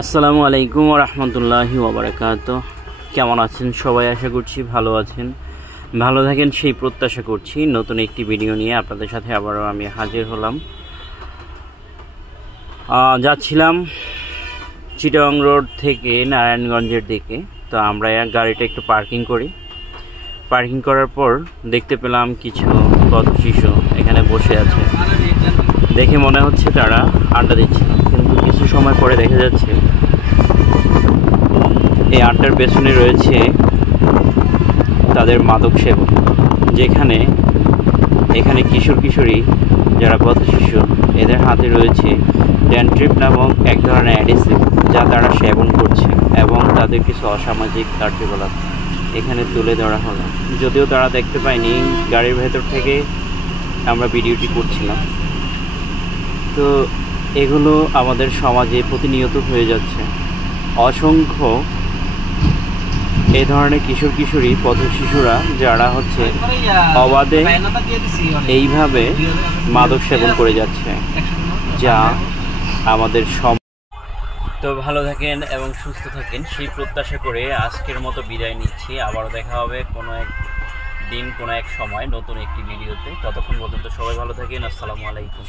আসসালামু আলাইকুম ওয়া রাহমাতুল্লাহি ওয়া বারাকাতুহু। কেমন আছেন সবাই? আশা করছি ভালো আছেন, ভালো থাকেন সেই প্রত্যাশা করছি। নতুন একটি ভিডিও নিয়ে আপনাদের সাথে আবারও আমি হাজির হলাম। যাচ্ছিলাম চিটাগং রোড থেকে নারায়ণগঞ্জের দিকে। তো আমরা গাড়িটা একটু পার্কিং করি। পার্কিং করার পর দেখতে পেলাম কিছু পথ শিশু এখানে বসে আছে। দেখে মনে হচ্ছে তারা আড্ডা দিচ্ছে, কিন্তু কিছু সময় পরে দেখা যাচ্ছে এই আড্ডার পেছনে রয়েছে তাদের মাদক সেবন, যেখানে এখানে কিশোর কিশোরী যারা পথ শিশু এদের হাতে রয়েছে ড্যান্ট্রিপ নামক এক ধরনের অ্যাডিসিভ, যা তারা সেবন করছে এবং তাদের কিছু অসামাজিক কার্যকলাপ এখানে তুলে ধরা হলো। যদিও তারা দেখতে পায়নি, গাড়ির ভেতর থেকে আমরা ভিডিওটি করছিলাম। তো এগুলো আমাদের সমাজে প্রতিনিয়ত হয়ে যাচ্ছে। অসংখ্য এই ধরনের কিশোর কিশোরী পথ শিশুরা যারা হচ্ছে অবাধে এইভাবে মাদক সেবন করে যাচ্ছে, যা আমাদের তো ভালো থাকেন এবং সুস্থ থাকেন সেই প্রত্যাশা করে আজকের মতো বিদায় নিচ্ছি। আবারও দেখা হবে কোনো এক দিন, কোনো এক সময় নতুন একটি ভিডিওতে। ততক্ষণ পর্যন্ত সবাই ভালো থাকেন। আসসালামু আলাইকুম।